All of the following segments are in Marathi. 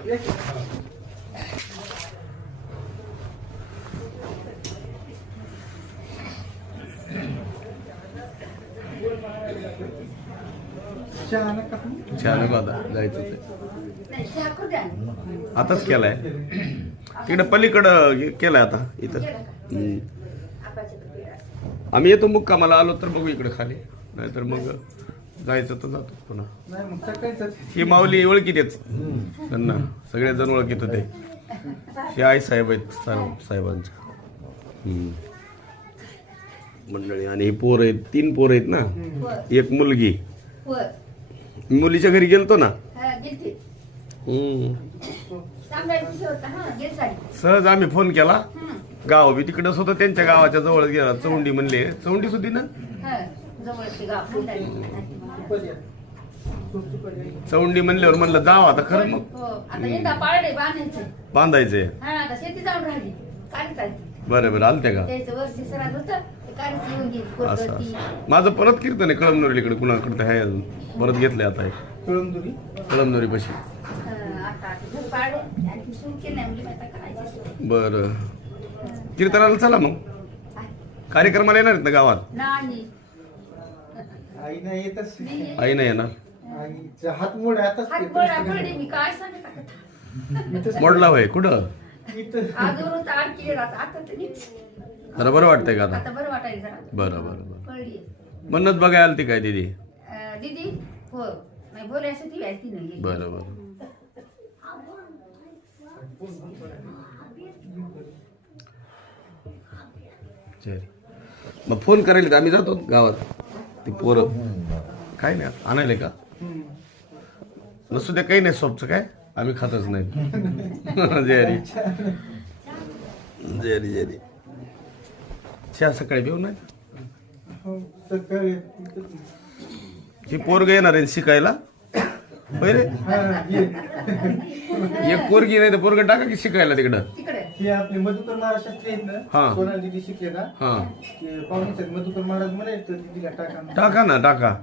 चहा नको आता जायचं आताच केलाय तिकडे पलीकडं केलाय आता इथं. आम्ही येतो मुक्कामाला आलो तर बघू इकडे खाली, नाहीतर मग जायचं तर जातो पुन्हा. ही माऊली ओळखीत येत त्यांना, सगळे जण ओळखीत होते. हे आई साहेब आहेत साहेबांच्या मंडळी. आणि ही पोर आहेत, 3 पोर आहेत ना, एक मुलगी. मुलीच्या घरी गेलतो ना. सहज आम्ही फोन केला, गाव बी तिकडच होतं, त्यांच्या गावाच्या जवळ गेला. चौंडी म्हणले, चौंडी सुद्धी ना, चौंडी म्हणल्यावर म्हणलं जाव आता. खरं मग बांधायचंय. बरं बरं आलते का असं. माझं परत कीर्तन आहे कळमनुरीकडे, कुणाकडे आहे अजून, परत घेतलंय आता. कळमनुरी पाशी. बर कीर्तनाला चला मग, कार्यक्रमाला येणार आहेत ना गावात. आई नाही येणार. मोडला होय कुठं? जरा बरं वाटतंय का आता? बरं बरं बरं. म्हणत बघाय आलती काय दीदी? बरं बरं. मग फोन करायला आम्ही जातो गावात. ती पोरं काय नाही आणायला का नसू द्या, काही नाही. सोपचं काय आम्ही खातच नाही. जेरी जेरी जेरी चहा सकाळी पिऊ नाही. ही पोरग येणार आहे शिकायला. रे एक पोरगी नाही तर पोरग टाका की शिकायला तिकडं. आपले मधुकर महाराज शास्त्री आहेत ना, सोनाली दिदी शिकले ना, पाहुणे मधुकर महाराज म्हणायचं टाका ना, टाका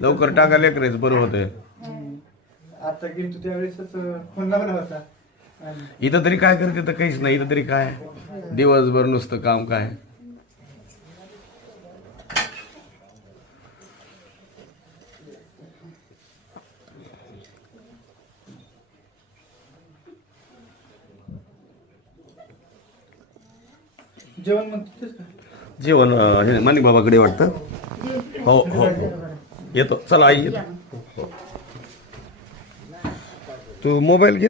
लवकर टाका, लेकरायचं बरं होतंय. आता गेलो त्यावेळेसच फोन लावला होता. इथं तरी काय करते तर काहीच नाही. इथं तरी काय दिवसभर नुसतं काम काय. जेवण मग जेवण माणिक बाबाकडे वाटतं. हो हो येतो. चला आई येतो. तू मोबाईल घे.